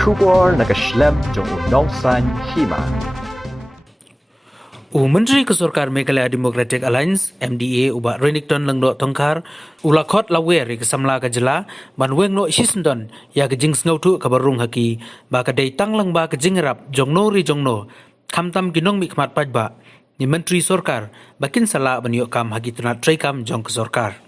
Kubor nakaslem jong unongsan hima. Menteri Kesorkar Meghalaya Democratic Alliance MDA uba Renington Lengdo Tongkar ulakot lawer ke samla ka jela ban weng no shisndon ya ke jing snautu ka barung haki ba ka dei tanglang ba ka jingrap jongno ri jongno khamtam ginong mikmat pajba ni Menteri Sorkar bakin sala ban yo kam hagi tunat traikam jong Kesorkar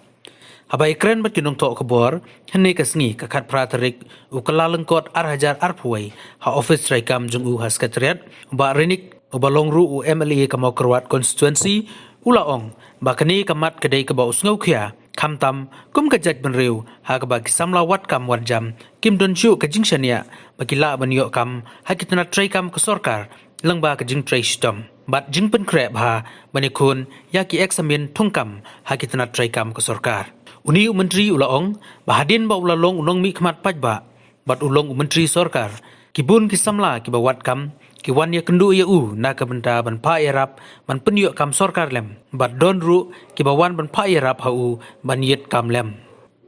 habai kren bat kinong to kebor hene kasngi ka khat pratarik ukala lengkot arhajar arpuai ha office traikam jong u haskatret ba renik Ubalongru u MLA Kamokerwat constituency ulaong bakani kamat kedai kebau ngaukhia khamtam kum kajat benriu ha ka bagi samlawat kam warjam kim don chu ka jingshania bakila banyo kam hakitna trai kam Kesorkar lengba ka jing trai stom bat jing pen krep ha banikun yaki examin thungkam hakitna trai kam Kesorkar uni menteri ulaong bahadin ba ulalong unong mi khmat pajba bat ulong menteri Sorkar kibun kisamla kibawat kam kiwan ya kendu ya na ka benda ban pa erap ban penyuk kam Sorkar lem bat don ru kibawan ban pa erap hau ban yet kam lem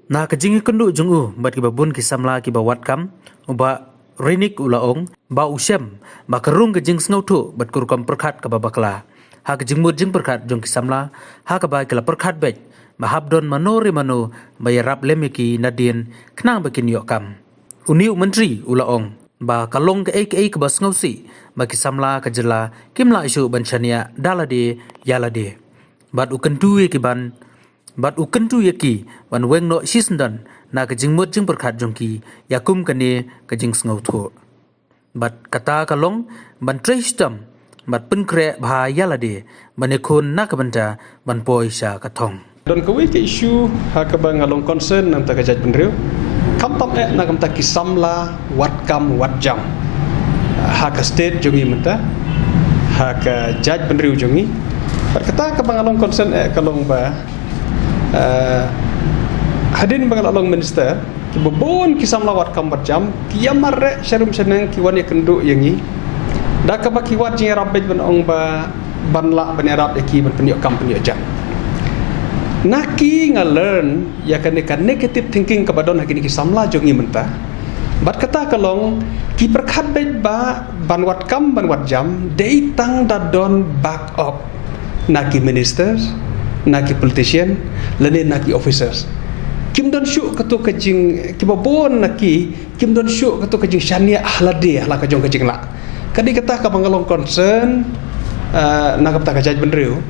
na ka jing kendu jung bat kibabun kisamla kibawat kam uba renik ulaong ba usem ba kerung ka jing snautu bat kurkam perkhat ka babakla ha ka jing mud jing perkhat jong kisamla ha ka ba kala perkhat bet ba habdon manori mano ba erap lemiki nadin knang bakin yok kam uniu menteri ulaong ba kalong ke ke bas ngausi ba kisamla ka jela kimla isu banchania dalade yalade bat ukentu ye kiban bat ukentu ye ki ban weng no shisndan na ka jingmut jing perkhat jongki yakum kane ka jing snau tho bat kata kalong ban tristam bat penkre bha yalade banekun na ka banta ban poisa ka thong don kawi ke isu ha ka bang along concern nam ta ka jaj penriu kam tam na kam ta kisamla wat kam wat jam ha ka state jongi menta ha ka jaj penriu jongi kata ka bang along concern kalong ba hadin bang along minister ki bobon kisamla wat kam wat jam ki yamar sharum seneng ki wan kendu yangi da ka ba ki wat jing rabet ban ong ba ban la ban arab ki ban penyok kam penyok jam naki ngalearn ya kan negative thinking kabadon hakini ki samla jongi menta bat kata kalong ki perkhat bet ba banwat kam banwat jam dei tang dadon back up naki ministers naki politician lene naki officers kim don shu kato kajing kibabon naki kim don shu kato kajing shania ahlade ala ka jong kajing la kadi kata ka bangalong concern nakap ta ka jaj benriu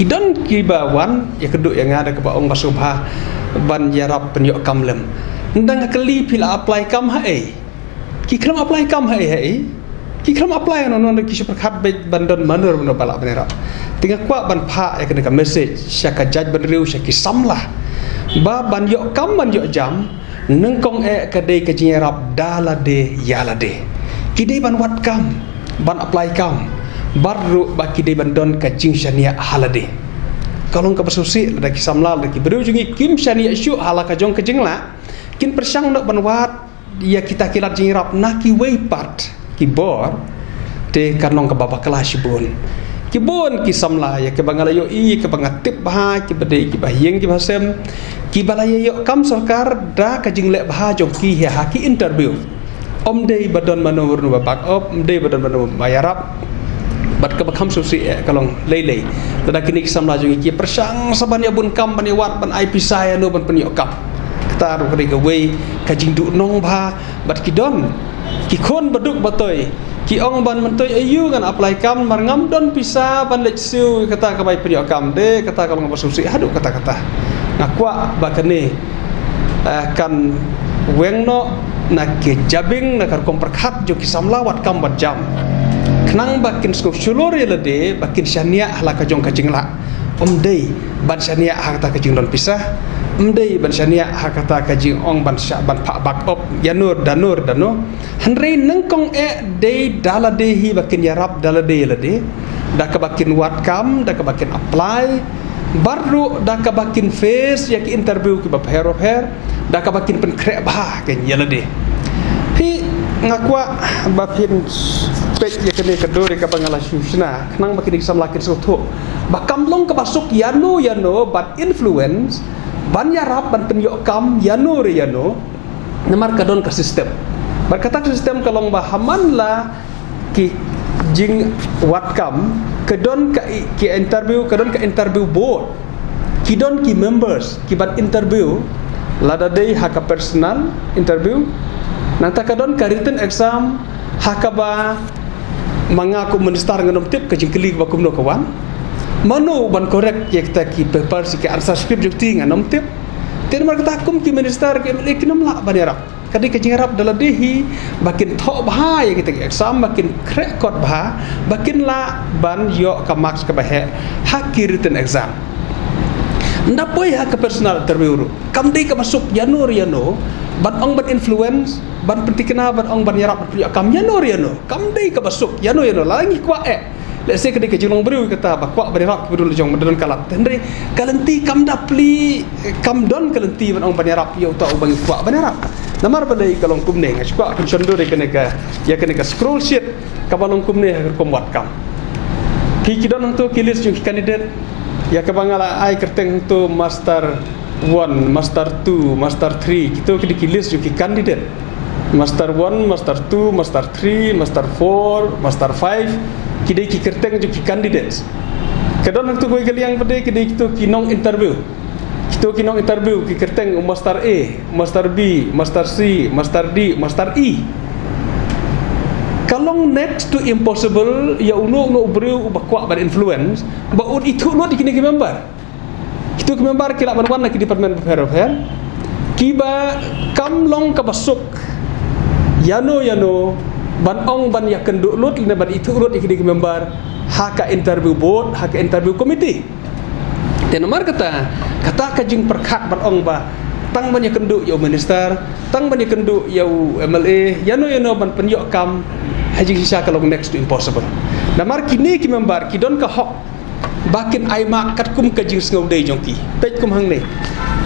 hidon kibawan ya keduk yang ada ke baong basubha ban yarap penyok kamlem ndang kali pila apply kam hae ki kram apply kam hae ki kram apply non ki superkhat be bandon manur no balak benera tinga kwa ban pha ya kena message syaka jaj benriu syaki samlah ba ban yok kam ban yok jam nengkong kadai ke jingarap dalade yalade kidai ban wat kam ban apply kam baru baki de bandon ka jing shania halade kalong ka basusi da ki samla da ki beru jungi kim shania syu halaka jong ka jingla kin persang nak banwat ya kita kilat jing rap naki way part ki bor te kanong ka baba kelas bun ki bon ki samla ya ke bangalayo ke bangatip bah ki bede ki bahyeng ki basem ki balaya yo kam Sorkar da ka jing le bah jong ki ha ki interview dei badon manur no bapak dei badon manu mayarap bat ka bakham susi kalong lele tada kini kisamla jungi ki persang saban ya bun kam ban wat ban IP saya no ban penyok kam kata ru ka we ka jingdu nong bha bat ki don ki khon baduk batoi ki ong ban mentoi ayu kan apply kam marngam don pisa ban lech siu kata ka bai penyok kam de kata kalong basusi hadu kata-kata ngakwa bakane kan wengno na ke jabing na kar komperkhat jo kisamla wat kam bat jam kenang bakin skop shulori lade bakin shania hala ka jong ka jingla dei ban shania hakata ka jing don pisah dei ban shania hakata ka jing ong ban sha ban pa back up yanur danur dano hanre nengkong dei dalade hi bakin yarap dalade lade da ka bakin wat kam da ka bakin apply baru da ka bakin face ya ki interview ki ba hair of hair da ka bakin pen krek bah kan yalade hi ngakwa bapin pet ya kene kedore ka bangala susna kenang bakin kisam lakin soto bakam long ka basuk yano but influence ban yarap ban penyok kam yano namar kadon ka sistem Berkata sistem kalong bahaman lah ki jing watkam kedon ki interview board kidon ki members ki ban interview lada day haka personal interview nanta kadon ka written exam haka ba mengaku minister nganom tip ke jing klik ba kumno kawan mano ban korek yekta ki paper si ki answer script jukti nganom tip tin mar kata kum ki minister ki ikinam la banera kadi kejingarap dalam dehi bakin thok bahaya kita exam bakin rekod bah bakin la ban yo ka marks ka bahe haki written exam ndapoi ha ka personal interview kam dei ka masuk yano ban ong ban influence ban pentikna ban ong ban yarap kam yano kam dei ka masuk yano langi kwa let's say kadi kejinong beriu kata bakwa berak bedul jong medon kalat hendri kalenti kam dapli kam don kalenti ban ong ban yarap yo ta bang kwa ban yarap namar balai kalong kumne ngashkwa kun chondo de keneka ya keneka scroll sheet kabalong kumne har komwat kam ki kidon to kilis jung candidate ya kabangala ai kerteng to master 1 master 2 master 3 kito kidi kilis jung candidate master 1 master 2 master 3 master 4 master 5 kidi ki kerteng jung candidates kadon to koi kaliang pade kidi kito kinong interview kita kinong interview ki kerteng master A, master B, master C, master D, master E. Kalong next to impossible ya uno beriu bakwa ban influence, ba itu lo dikini ki member. Itu ki member kila ban ki department affair. Kiba kamlong ka basuk. Yano ban ong ban ya kenduk lut ina ban itu lut dikini ki member haka interview board, haka interview committee. Dan nomor kata kajing perkat berong ba tang banyak kenduk yau minister tang banyak kenduk yau MLA yano ban penyok kam haji sisa kalau next to impossible namar kini ki member ki don ka hok bakin ai mak kat kum kajing sngau dei jongki pej kum hang ne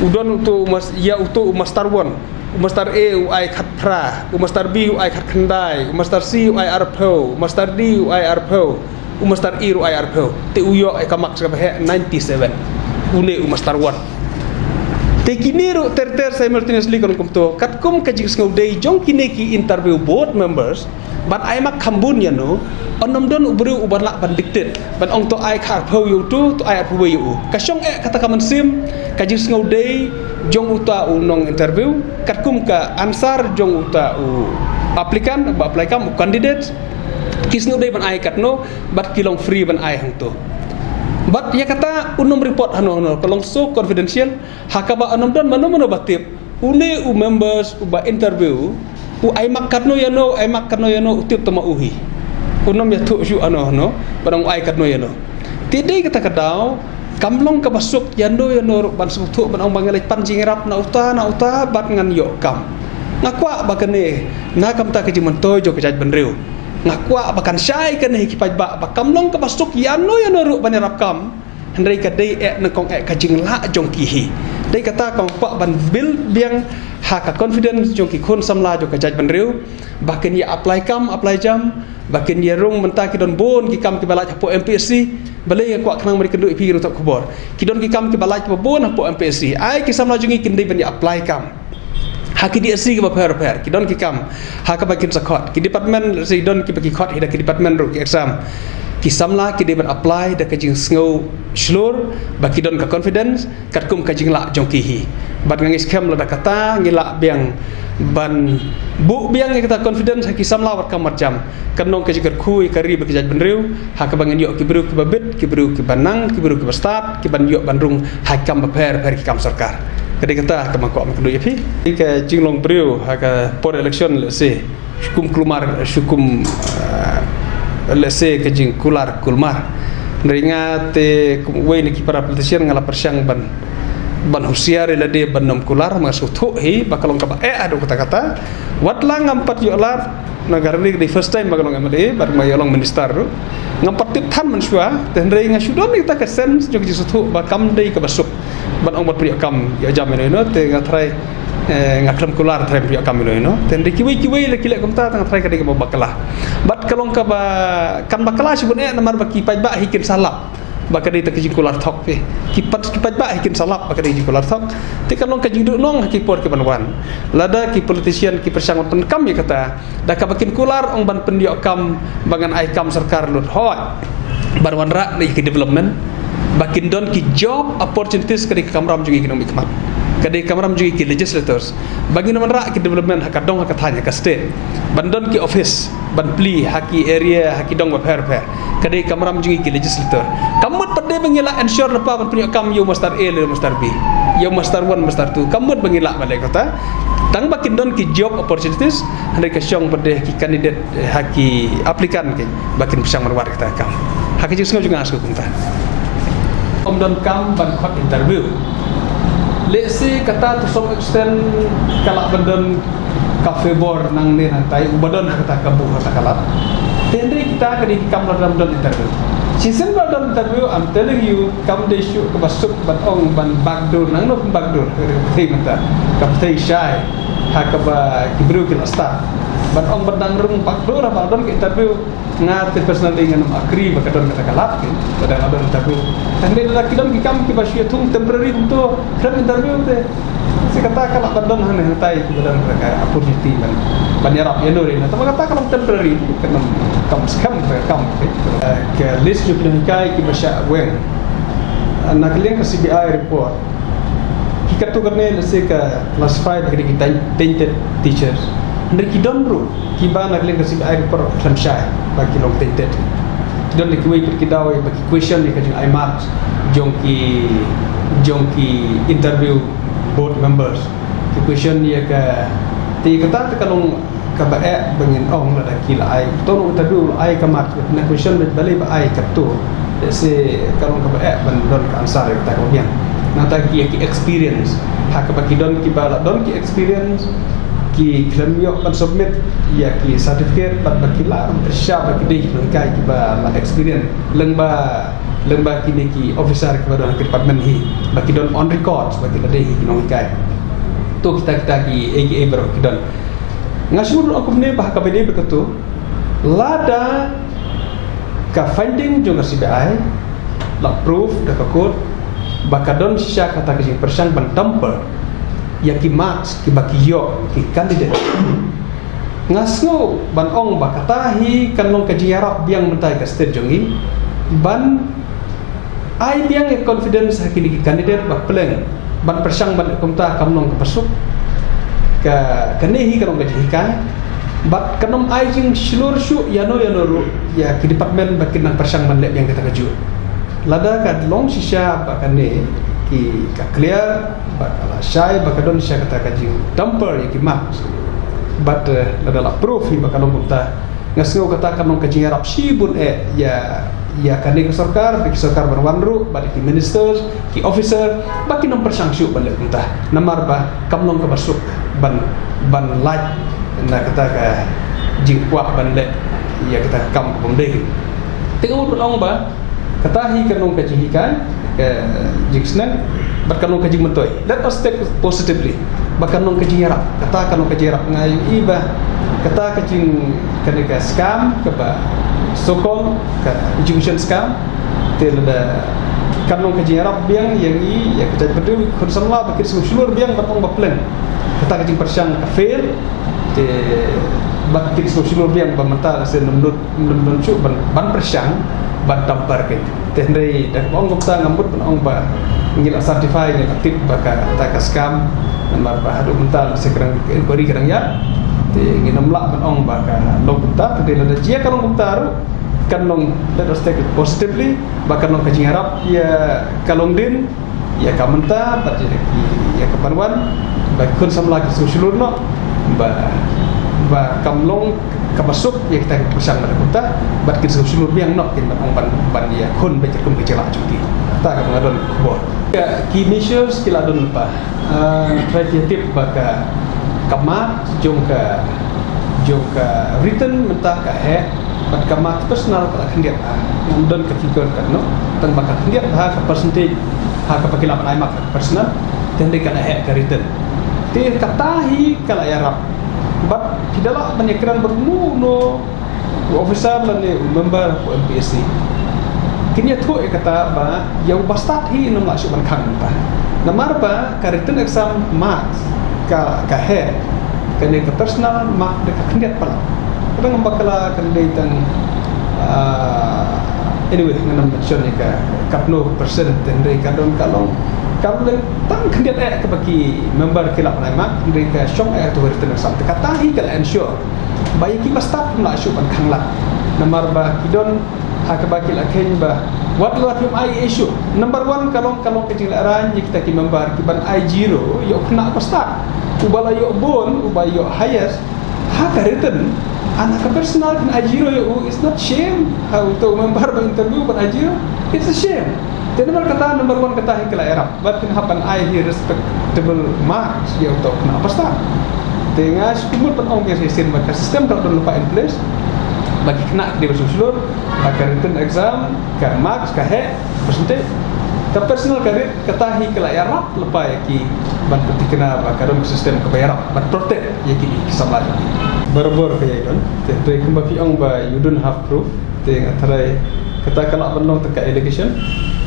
udon tu mas ya utu master 1 master A ai khat pra master B ai khat khandai master C ai arpo master D ai arpo master E ai arpo te uyo ai kamak sabahe 97 une master 1 te kini ro ter simultaneously kon kumto katkum kajing ngau dei jong kini ki interview board members ban ai mak khambun ya no onom don ubru uban lak ban dictate ban ong to ai khar phau yu tu to ai phau yu ka syong kata kaman sim kajing ngau dei jong uta unong interview katkum ka answer jong uta u applicant ba apply kam candidate kis ngau dei ban ai katno bat kilong free ban ai hang to but ya kata unum report hano kalong so confidential hakaba anum don mano batip une members uba interview ai makatno yano utip tama uhi unum ya tu ju ano barang ai katno yano tidai kata kadau kamlong ka basuk yano ban sutu ban ong bangalai panjingrap na uta bat ngan yo kam ngakwa bakane na kam ta kejiman toy jo kejaj benriu ngakwa bakan syai kan hi kipaj ba kamlong ka basuk yano ru banarap kam hendai ka dei nakong kajing la jong ki hi dei kata kong pa ban bil biang ha ka confidence jong ki khon samla jo ka jaj ban riu bakin ya apply jam bakin ya rung menta ki don bon ki kam ki balaj po MPSC balai ngakwa khnang mari kendu ipi ru tak kubor ki don ki kam ki balaj po bon po MPSC ai ki samla jongi kindai ban ya apply kam haki di asri ke per ki don ki kam haka bakin sakot ki department si don ki bagi khot hida ki department ru ki exam ki samla ki de ban apply da kajing ngau slur baki don ka confidence katkum kajing la jong ki hi bat ngis kem la da kata ngila biang ban bu biang kita confidence haki samla wat kam jam kanong kajing kui kari baki jaj benriu haka bangin yo ki bru ki babit ki bru ki banang ki bru ki start ki ban yo bandrung hakam per ki kam sarkar kadai kata kemangkok kedua yapi ke jinglong beriu haka por election let's say syukum kulmar syukum let's say ke jing kular kulmar ringa te we ni para politician ngala persyang ban husiar la de ban nom kular masutu hi bakalong ka adu kata watlang ampat yo lar negara ni the first time bakalong amade bar mayolong minister ngampat tip tan mansua dan ringa sudon kita ke sense jo sutu bakam dei ka basuk ban ong bat priya kam ya jam no te ngatrai ngaklam kular trai priya kam no ten kiwi le kilek komta tang trai kadai ka bakala bat kalong ka ba kan bakala sibun namar baki paj ba hikin salap baka di tak kular thok pe kipat ba hikin salap baka di kular thok ti kalong ka jingdu nong ki por ke banwan lada ki politician ki persangon pen kam ya kata da ka bakin kular ong ban pendio kam bangan ai kam sarkar lut hot barwan ra ni ki development bakin don ki job opportunities ke kamram juga ki nong mikmat kadai kamram juga ki legislators bagi nomor rak ki development hakadong hakathanya ka state bandon ki office ban pli haki area haki dong per kadai kamram juga ki legislator kamut pade bangila ensure napa ban punya kam yo master A le master B yo master 1 master 2 kamut bangila balai kota tang bakin don ki job opportunities handai ka syong pade ki candidate haki aplikan ki bakin pisang marwar kita kam haki juga asku kunta om don kam ban khot interview let's say kata to some extent kalak bandon cafe board nang ni nantai ubadon kata kabu kata kalak tende kita kadi kam dalam don interview season dalam interview I'm telling you kam de shoot ke basuk ban ong ban backdoor nang no backdoor tei mata kam tei shy hakaba kibru kil asta ban ong badang rung backdoor ba don ke interview ngat personally nganam akri bakadon kata kalak pada adon interview tende la kidam ki kam ki basya tung temporary untuk kram interview te si kata kalak badon han tai ki badan mereka opportunity ban yarap yanuri na tama kata kalam temporary kanam kam scam ke list ju kai ki basya wen nak link ke CBI report ki katu karne se ka classified ke kita tainted teachers ndri ki don ru ki ba nak link ke CBI report from shy bagi long tainted don ni kuwi kita bagi question ni kajing I marks jongki interview board members ki question ni ka ti kata kalong ka ba bangin ong na kila ai to interview ai ka mark na question bali ba ai kapto se kalong ka ba ban don ka answer ta ko yan nata ki experience hak ba ki don ki ba don ki experience ki klamyo ban submit ya ki certificate ban bakila sya ba ki dei kai ki ba la experience lengba kini ki officer ki badon department hi baki don on record baki la dei ki nong kai to kita ki AKA bro ki don ngasur aku ne bah ka bede beketu lada ka finding jong CBI la proof da ka code bakadon sya kata ki persang ban tamper ya ki marks ki baki yo ki candidate ngasno ban ong bakatahi kanong kajiarap biang mentai ka state jongi ban ai biang e confidence hakini ki candidate bak pleng ban persang ban kumta kamnong ka pasuk ka kanehi kanong kajihikan bak kanom ai jing slur shu yano ru ya ki department bakin nang persang ban lek yang kita kaju lada ka long sisya bakane ki ka clear bakala syai bakadon sya kata kaji dumper ya ki marks but adalah proof hi bakalong kumta ngasngo kata kanong kaji arab sibun ya kane ke sarkar berwanru balik ki ministers ki officer baki nom persangsu balik kumta namar ba kamnong ka basuk ban light na kata ka jingkwa ban le ya kata kam bomde tengok ong ba katahi kanong kaji hikan jingsnan bakanong kaji mentoy let us take positively bakanong kaji yarap kata kanong kaji yarap ngai iba kata kajing kaneka scam kaba sokol ka education scam telada kanong kaji yarap biang yang i ya kita betul konsamla bakir sulur biang batong baplen kata kajing persyang ka fail te bakir sulur biang bamata se nundut cu ban persyang ban tampar ke tendai dak ong gupta ngambut ong ba ngila certify ni aktif baka taka scam namar ba hadu mental sekarang inquiry kerang ya te nginomla ban ong baka long gupta te la jia kalong gupta ru kanong let us take it positively baka long kajing harap ya kalong din ya kamenta bat ya kepanwan ba kun samla ki susulur no ba kamlong kabasuk ya kita bersang pada kota bat kita sulur biang nok kin ban dia kun baca kum kecela cuti ta ka ngadon kubor ya ki measures kila don pa kreatif baka kamat jongka written mentah ka bat kamat personal ka kendiat ngandon ka figure kan no tang baka kendiat ha ka percentage ha ka pakilapan ai mak personal tende ka ka written te katahi kala yarap but tidaklah penyekiran bermu no officer dan member MPSC Kini tu kata ba yang bastat hi nom la syuban khang ta. Namar ba ka written exam marks ka head kene ka personal mark de ka khndiat pala. Kadang bakala kende tang anyway nganam mention ni ka kapno persen tendre kadon kalong kalau tang khndiat ke bagi member kilap nai mak mereka syong tu written exam kata hi kal ensure bayi ki bastat la syuban khang la. Namar ba kidon hakabakil akhirnya bah what yung I issue number 1 kalong kecil aran kita ki member kiban I0 yo kena pasta ubala yo bon ubala yo highest haka written anak personal kan I0 yo is not shame how to member ba interview ban I0 it's a shame jadi nomor kata number 1 kata hikala erap but can happen I here respectable marks yo to kena pasta tengah kumul pan ong biasa sistem kalau lupa in place bagi kena di bersusul akan written exam ke marks ke head persentage ke personal karir ketahi ke layarap lepas ki ban peti kena kadang sistem ke bayarap ban protect ya kini kesamla berbor kaya kan te kembali ong ba you don't have proof te ngatai kata kalau benong teka allegation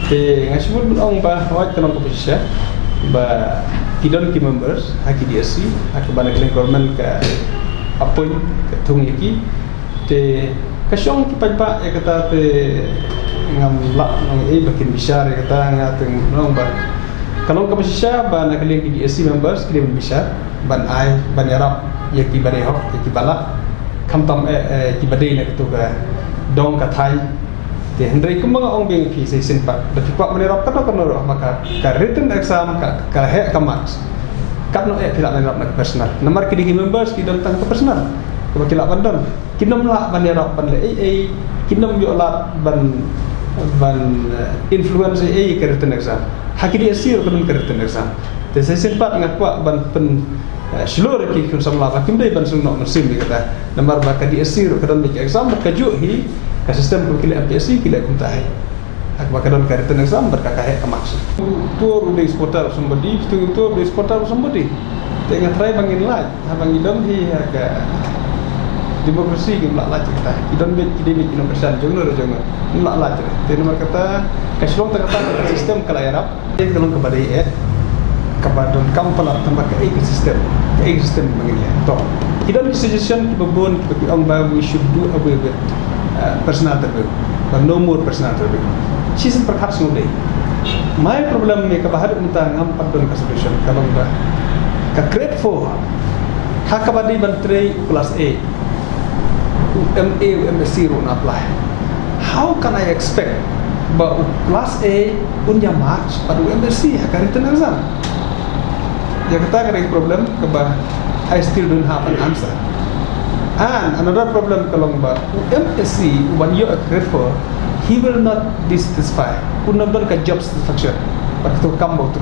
te ngasibul ong ba wajib tenong komposisi ba kidon ki members haki DSC haki ban government ke appoint ke tung yaki te kasyong kipajpa ya kata te ngam la nang bakin bisar ya kata ngateng nong ba kalau kapasisya ban nakali ki DSC members kili bisar ban ai ban yarap ya ki bade hok ya ki bala kamtam ki bade na tu ka dong ka thai te hendrai kum mga ong bing fi season pa da fi kwa manirap ka to kono maka ka written exam ka he ka marks kapno pila na rap na personal namar ki di members ki dong tang ka personal ko kila bandon kinom la ban yarap ban le kinom yo la ban influence ka written exam hakidi asir ko ka written exam te season pa ngakwa ban pen seluruh ki kun samla ba kimdai ban sung no sim kata namar ba ka di asir ka don exam ka ju hi ka sistem ko kila APSC kila kun tai ak ba ka don ka written exam berkakahe ka maksud tour de exporter somebody tour de exporter somebody te ngatrai bangin la habang idom hi ka demokrasi ke melak kita idon bet kidemi kino persen jongno melak la te nomor kata kaslong kata sistem kalayarap dia kalau kepada kepada kampala tambah ke sistem mengilia to idon suggestion kibabon bagi ang ba we should do away with personal interview but no more personal interview season perhaps no day my problem ni kabahad unta ngampat don solution kalau ba ka grade 4 hakabadi bantrei kelas A UMA, UMSC won't apply. How can I expect but class A punya marks pada UMSC akan written exam? Ya kita ada problem keba I still don't have an answer. And another problem kalau ba UMSC when you are grade 4 he will not be satisfied. Pun not ke job satisfaction. Waktu kamu tu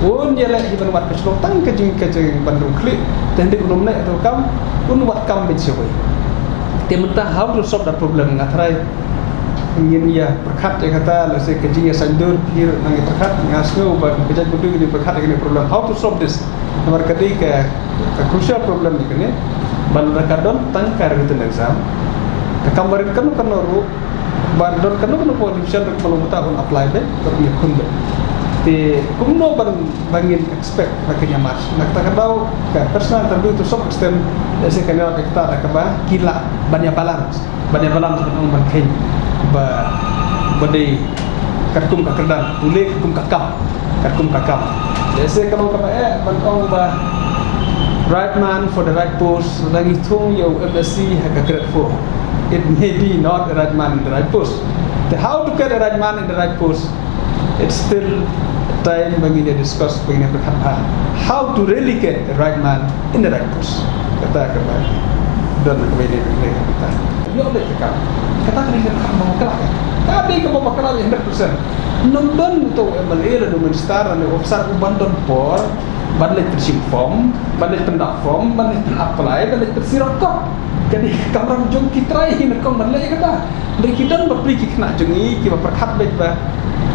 pun jalan even wat kecelok tang kejing bandung klik dan di gunung naik atau kam pun wat kam bersihoi. Tementa how to solve that problem ngatrai ingin ya perkat ya kata lese kejing ya sandur pir nang perkat ngasno ba kejat budu di perkat ini problem how to solve this nomor ketiga ke crucial problem ni kene ban rakadon tangkar written exam kambarin kan ru bandon kan position kalau muta on apply be tapi kun te kumno bangin expect makanya mas nak takadau ka personal interview to some extent lese kanela kita akaba kila banyak balance ng bangkay ba bade karkum ka kerdan tule karkum kakam lese kalau ka bantong ba right man for the right post lagi tung yo MSC ha grade 4 it may be not the right man in the right post the how to get the right man in the right post it's still time bagi dia discuss bagi berkata how to really get the right man in the right post kata kembali dan kembali kita yo le kata ni mau kelak tapi kalau mau kelak 100% nondon to MLA do minister ne officer ubandon por badle tersim form badle pendak form badle apply badle tersirokok jadi kamram jong kitrai hin kong badle kata dari kita berpikir kena jengi kita perkat bet ba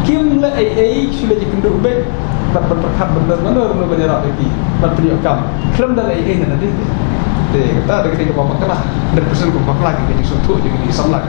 kim le ai sudah dikendur bet berkat benar-benar no banyak lagi berpikir kam kram dan ai nanti kata ada ketika bapak kena 100% bapak lagi jadi suatu jadi samlak